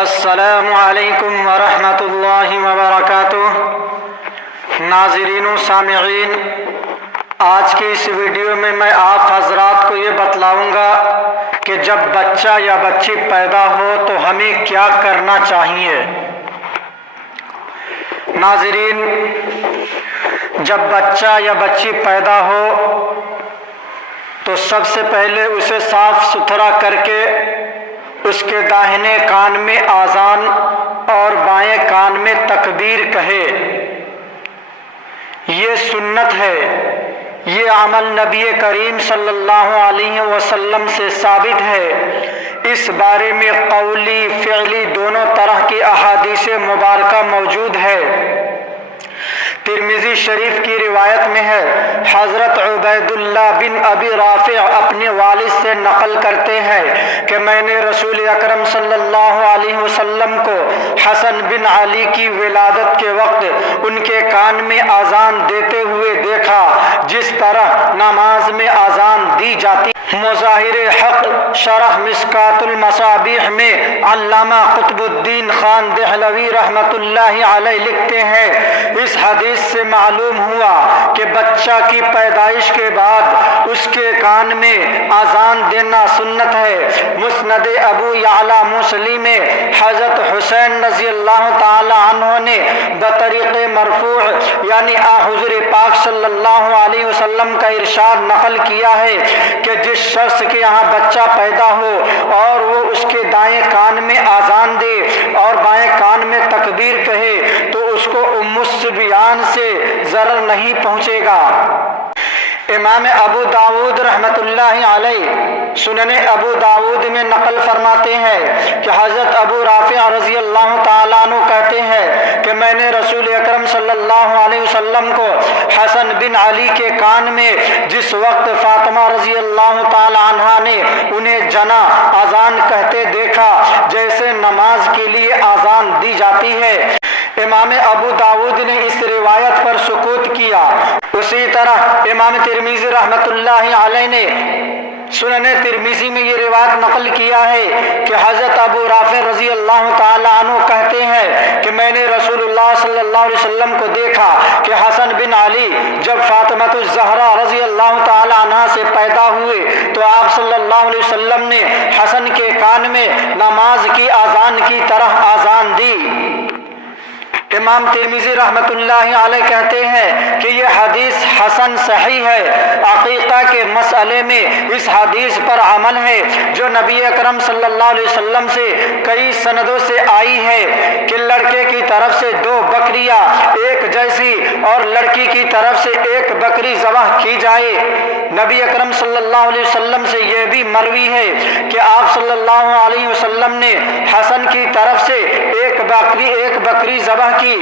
السلام علیکم ورحمۃ اللہ وبرکاتہ۔ ناظرین و سامعین، آج کی اس ویڈیو میں آپ حضرات کو یہ بتلاؤں گا کہ جب بچہ یا بچی پیدا ہو تو ہمیں کیا کرنا چاہیے۔ ناظرین، جب بچہ یا بچی پیدا ہو تو سب سے پہلے اسے صاف ستھرا کر کے اس کے داہنے کان میں آذان اور بائیں کان میں تکبیر کہے۔ یہ سنت ہے، یہ عمل نبی کریم صلی اللہ علیہ وسلم سے ثابت ہے۔ اس بارے میں قولی فعلی دونوں طرح کی احادیث مبارکہ موجود ہے۔ ترمذی شریف کی روایت میں ہے، حضرت عبید اللہ بن ابی رافع اپنے والد سے نقل کرتے ہیں کہ میں نے رسول اکرم صلی اللہ علیہ وسلم کو حسن بن علی کی ولادت کے وقت ان کے کان میں اذان دیتے ہوئے دیکھا جس طرح نماز میں اذان دی جاتی۔ مظاہر حق شرح مشکات المصابیح میں علامہ قطب الدین خان دہلوی رحمۃ اللہ علیہ لکھتے ہیں، اس حدیث سے معلوم ہوا کہ بچہ کی پیدائش کے بعد اس کے کان میں اذان دینا سنت ہے۔ مسند ابو یعلا موصلی میں حضرت حسین رضی اللہ تعالی عنہ نے بطریق مرفوع یعنی حضور پاک صلی اللہ علیہ وسلم کا ارشاد نقل کیا ہے کہ جس شخص کے یہاں بچہ پیدا ہو اور وہ اس کے دائیں کان میں اذان دے اور بائیں کان میں تکبیر کہے تو اس کو ام الصبیان سے ضرر نہیں پہنچے گا۔ امام ابو داود رحمۃ اللہ علیہ سنن ابو داود میں نقل فرماتے ہیں کہ حضرت ابو رافع رضی اللہ تعالیٰ عنہ کہتے ہیں کہ میں نے رسول اکرم صلی اللہ علیہ وسلم کو حسن بن علی کے کان میں جس وقت فاطمہ رضی اللہ تعالیٰ عنہا نے انہیں جنا اذان کہتے دیکھا جیسے نماز کے لیے اذان دی جاتی ہے۔ امام ابو داود نے اس روایت پر سکوت کیا۔ اسی طرح امام ترمذی رحمۃ اللہ علیہ نے سنن ترمذی میں یہ روایت نقل کیا ہے کہ حضرت ابو رافع رضی اللہ تعالیٰ عنہ کہتے ہیں کہ میں نے رسول اللہ صلی اللہ علیہ وسلم کو دیکھا کہ حسن بن علی جب فاطمہ الزہرا رضی اللہ تعالیٰ عنہا سے پیدا ہوئے تو آپ صلی اللہ علیہ وسلم نے حسن کے کان میں نماز کی اذان کی طرح اذان دی۔ امام ترمذی رحمۃ اللہ علیہ کہتے ہیں کہ یہ حدیث حسن صحیح ہے۔ عقیقہ کے مسئلے میں اس حدیث پر عمل ہے جو نبی اکرم صلی اللہ علیہ وسلم سے کئی سندوں سے آئی ہے کہ لڑکے کی طرف سے 2 بکریاں ایک جیسی اور لڑکی کی طرف سے 1 بکری ذبح کی جائے۔ نبی اکرم صلی اللہ علیہ وسلم سے یہ بھی مروی ہے کہ آپ صلی اللہ علیہ وسلم نے حسن کی طرف سے 1 بکری ذبح کی۔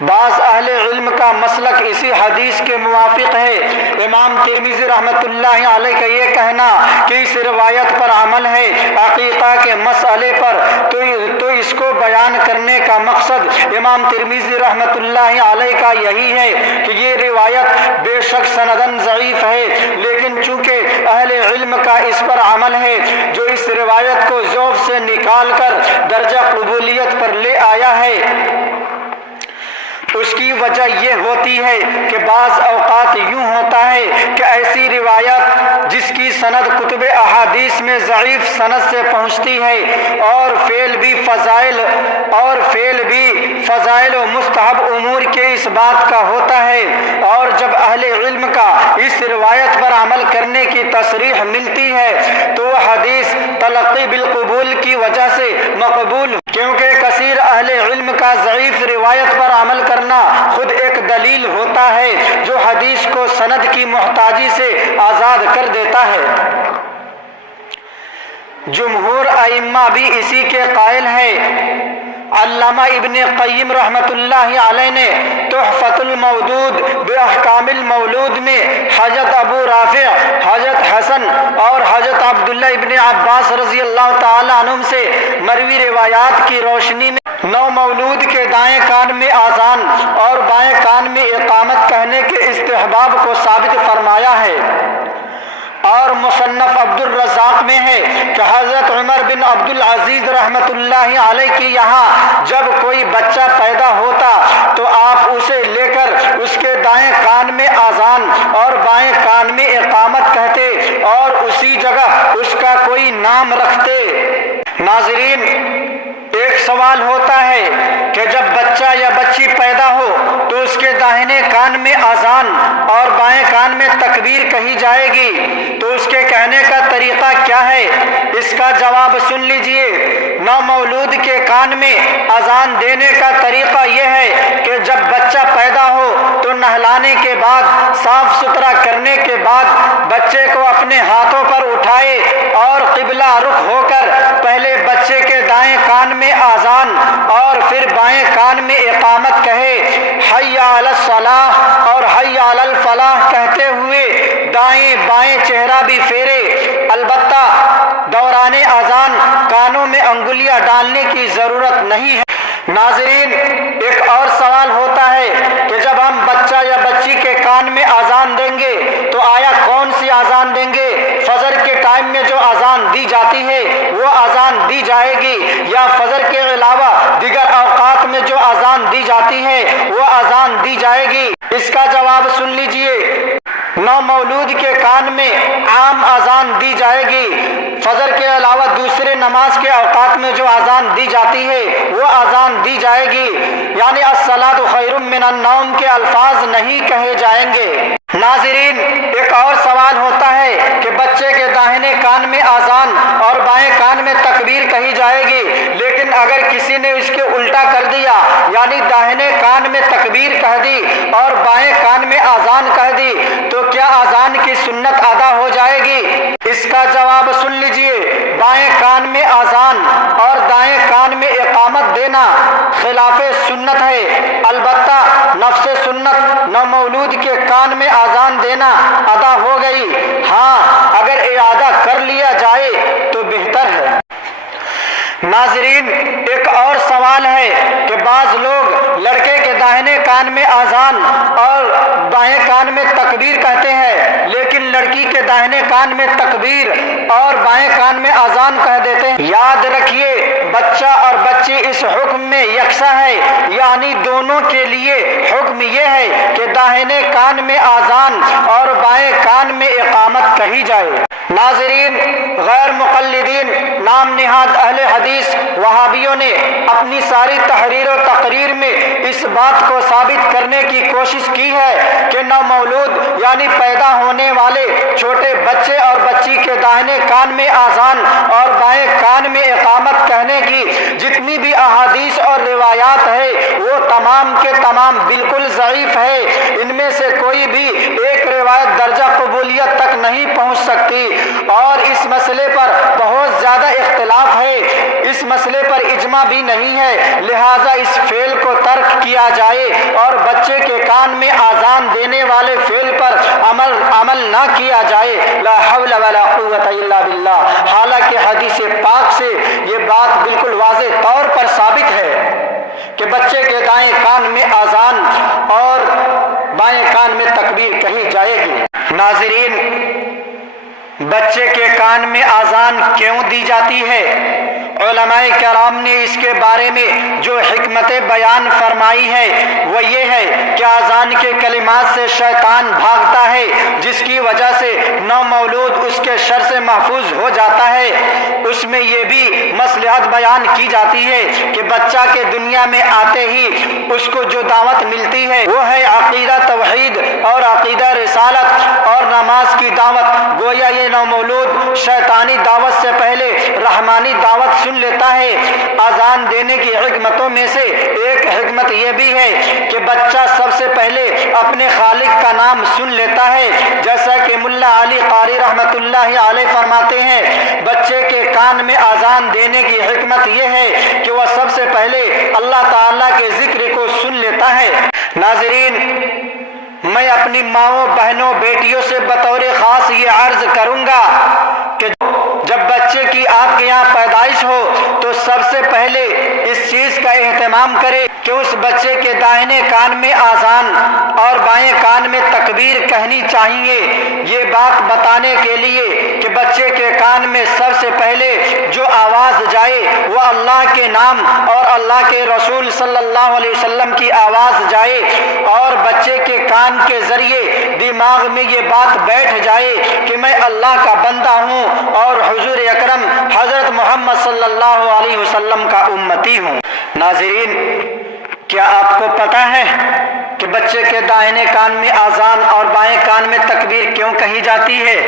بعض اہل علم کا مسلک اسی حدیث کے موافق ہے۔ امام ترمذی رحمۃ اللہ علیہ کا یہ کہنا کہ اس روایت پر عمل ہے عقیقہ کے مسئلے پر تو اس کو بیان کرنے کا مقصد امام ترمذی رحمۃ اللہ علیہ کا یہی ہے کہ یہ روایت بے شک سندن ضعیف ہے، لیکن چونکہ اہل علم کا اس پر عمل ہے جو اس روایت کو ضعف سے نکال کر درجہ قبولیت پر لے آیا ہے، اس کی وجہ یہ ہوتی ہے کہ بعض اوقات یوں ہوتا ہے کہ ایسی روایت جس کی سند کتب احادیث میں ضعیف سند سے پہنچتی ہے اور فعل بھی فضائل و مستحب امور کے اس بات کا ہوتا ہے، اور جب اہل علم کا اس روایت پر عمل کرنے کی تصریح ملتی ہے تو وہ حدیث تلقی بالقبول کی وجہ سے مقبول، کیونکہ کثیر اہل علم کا ضعیف روایت پر عمل کرنا خود ایک دلیل ہوتا ہے جو حدیث کو سند کی محتاجی سے آزاد کر دیتا ہے۔ جمہور ائمہ بھی اسی کے قائل ہیں۔ علامہ ابن قیم رحمۃ اللہ علیہ نے تحفۃ المودود باحکام المولود میں حضرت ابو رافع، حضرت حسن اور حضرت عبداللہ ابن عباس رضی اللہ تعالیٰ عنہم سے مروی روایات کی روشنی میں نو مولود کے دائیں کان میں اذان اور بائیں کان میں اقامت کہنے کے استحباب کو ثابت فرمایا ہے۔ اور مصنف عبدالرزاق میں ہے کہ حضرت عمر بن عبدالعزیز رحمۃ اللہ علیہ کی یہاں جب کوئی بچہ پیدا ہوتا تو آپ اسے لے کر اس کے دائیں کان میں اذان اور بائیں کان میں اقامت کہتے اور اسی جگہ اس کا کوئی نام رکھتے۔ ناظرین، ایک سوال ہوتا ہے کہ جب بچہ یا بچی پیدا ہو تو اس کے داہنے کان میں اذان اور بائیں کان میں تکبیر کہی جائے گی، تو اس کے کہنے کا طریقہ کیا ہے؟ اس کا جواب سن لیجئے۔ نومولود کے کان میں اذان دینے کا طریقہ یہ ہے کہ جب بچہ پیدا ہو تو نہلانے کے بعد، صاف ستھرا کرنے کے بعد بچے کو اپنے ہاتھوں پر اٹھائے اور قبلہ رخ ہو کر پہلے بچے کے دائیں کان میں اذان اور پھر بائیں کان میں اقامت کہے، حی علی الصلاۃ اور حی علی الفلاح کہتے ہوئے دائیں بائیں چہرہ بھی پھیرے۔ البتہ دوران اذان کانوں میں انگلیاں ڈالنے کی ضرورت نہیں ہے۔ ناظرین، ایک اور سوال ہوتا ہے کہ جب ہم بچہ یا بچی کے کان میں اذان دیں گے تو آیا کون سی اذان دیں گے؟ فجر کے ٹائم میں جو اذان دی جاتی ہے وہ اذان دی جائے گی یا فجر کے علاوہ دیگر اوقات میں جو اذان دی جاتی ہے وہ اذان دی جائے گی؟ اس کا جواب سن لیجئے۔ نومولود کے کان میں عام اذان دی جائے گی، فجر کے علاوہ دوسرے نماز کے اوقات میں جو اذان دی جاتی ہے وہ اذان دی جائے گی، یعنی الصلاۃ خیر من النوم کے الفاظ نہیں کہے جائیں گے۔ ناظرین، ایک اور سوال ہوتا ہے کہ بچے کے داہنے کان میں اذان اور بائیں کان میں تکبیر کہی جائے گی، لیکن اگر کسی نے اس کے الٹا کر دیا، یعنی داہنے کان میں تکبیر کہہ دی اور بائیں کان میں اذان کہہ دی، تو کیا اذان کی سنت ادا ہو جائے گی؟ اس کا جواب سن لیجئے۔ بائیں کان میں اذان اور دائیں کان میں اقامت دینا خلاف سنت ہے، البتہ نفس سنت نومولود کے کان میں اذان دینا ادا ہو گئی۔ ہاں، اگر اعادہ کر لیا جائے تو بہتر ہے۔ ناظرین، ایک اور سوال ہے کہ بعض لوگ لڑکے کے داہنے کان میں اذان اور بائیں کان میں تکبیر کہتے ہیں، لیکن لڑکی کے داہنے کان میں تکبیر اور بائیں کان میں اذان کہہ دیتے ہیں۔ یاد رکھیے، بچہ اور بچی اس حکم میں یکساں ہے، یعنی دونوں کے لیے حکم یہ ہے کہ داہنے کان میں اذان اور بائیں کان میں اقامت کہی جائے۔ ناظرین، غیر مقلدین نام نہاد اہل حدیث وہابیوں نے اپنی ساری تحریر و تقریر میں اس بات کو ثابت کرنے کی کوشش کی ہے کہ نومولود یعنی پیدا ہونے والے چھوٹے بچے اور بچی کے داہنے کان میں اذان اور بائیں کان میں اقامت کہنے کی جتنی بھی احادیث اور روایات ہے وہ تمام کے تمام بالکل ضعیف ہے۔ ان میں سے کوئی بھی ایک روایت درجہ قبولیت تک نہیں پہنچ سکتی، اور اس مسئلے پر بہت زیادہ اختلاف ہے۔ اس مسئلے پر اجماع بھی نہیں ہے، لہذا اس فعل کو ترک کیا جائے اور بچے کے کان میں اذان دینے والے فعل پر عمل نہ کیا جائے۔ لا حول ولا قوت الا باللہ۔ حالانکہ حدیث پاک سے یہ بات بالکل واضح طور پر ثابت ہے کہ بچے کے دائیں کان میں اذان اور بائیں کان میں تکبیر کہی جائے گی۔ ناظرین، بچے کے کان میں اذان کیوں دی جاتی ہے؟ علماء کرام نے اس کے بارے میں جو حکمت بیان فرمائی ہے وہ یہ ہے کہ اذان کے کلمات سے شیطان بھاگتا ہے، جس کی وجہ سے نومولود اس کے شر سے محفوظ ہو جاتا ہے۔ اس میں یہ بھی مصلحت بیان کی جاتی ہے کہ بچہ کے دنیا میں آتے ہی اس کو جو دعوت ملتی ہے وہ ہے عقیدہ توحید اور عقیدہ رسالت اور نماز کی دعوت۔ گویا یہ نومولود شیطانی دعوت سے پہلے رحمانی دعوت سن لیتا ہے۔ اذان دینے کی حکمتوں میں سے ایک حکمت یہ بھی ہے کہ بچہ سب سے پہلے اپنے خالق کا نام سن لیتا ہے، جیسا کہ ملا علی قاری رحمۃ اللہ علیہ فرماتے ہیں، بچے کے کان میں اذان دینے کی حکمت یہ ہے کہ وہ سب سے پہلے اللہ تعالیٰ کے ذکر کو سن لیتا ہے۔ ناظرین، میں اپنی ماؤں، بہنوں، بیٹیوں سے بطور خاص یہ عرض کروں گا کہ جب بچے کی آپ کے یہاں پیدائش ہو تو سب سے پہلے اس چیز کا اہتمام کرے کہ اس بچے کے داہنے کان میں آذان اور بائیں کان میں تکبیر کہنی چاہیے، یہ بات بتانے کے لیے کہ بچے کے کان میں سب سے پہلے جو آواز جائے وہ اللہ کے نام اور اللہ کے رسول صلی اللہ علیہ وسلم کی آواز جائے، اور بچے کے کان کے ذریعے دماغ میں یہ بات بیٹھ جائے کہ میں اللہ کا بندہ ہوں اور حضور اکرم حضرت محمد صلی اللہ علیہ وسلم کا امتی ہوں۔ ناظرین، کیا آپ کو پتہ ہے کہ بچے کے داہنے کان میں آذان اور بائیں کان میں تکبیر کیوں کہی جاتی ہے؟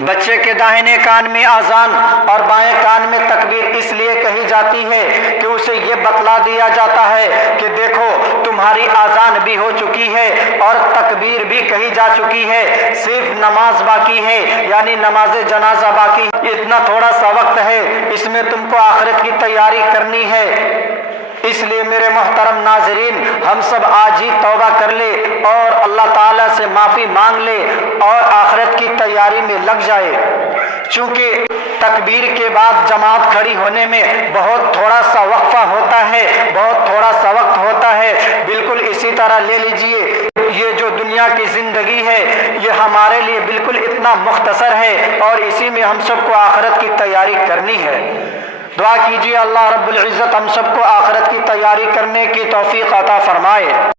بچے کے داہنے کان میں آذان اور بائیں کان میں تکبیر اس لیے کہی جاتی ہے کہ اسے یہ بتلا دیا جاتا ہے کہ دیکھو تمہاری آذان بھی ہو چکی ہے اور تکبیر بھی کہی جا چکی ہے، صرف نماز باقی ہے، یعنی نماز جنازہ باقی ہے۔ اتنا تھوڑا سا وقت ہے، اس میں تم کو آخرت کی تیاری کرنی ہے۔ اس لیے میرے محترم ناظرین، ہم سب آج ہی توبہ کر لے اور اللہ تعالیٰ سے معافی مانگ لے اور آخرت کی تیاری میں لگ جائے، چونکہ تکبیر کے بعد جماعت کھڑی ہونے میں بہت تھوڑا سا وقفہ ہوتا ہے، بہت تھوڑا سا وقت ہوتا ہے۔ بالکل اسی طرح لے لیجئے، یہ جو دنیا کی زندگی ہے یہ ہمارے لیے بالکل اتنا مختصر ہے اور اسی میں ہم سب کو آخرت کی تیاری کرنی ہے۔ دعا کیجیے اللہ رب العزت ہم سب کو آخرت کی تیاری کرنے کی توفیق عطا فرمائے۔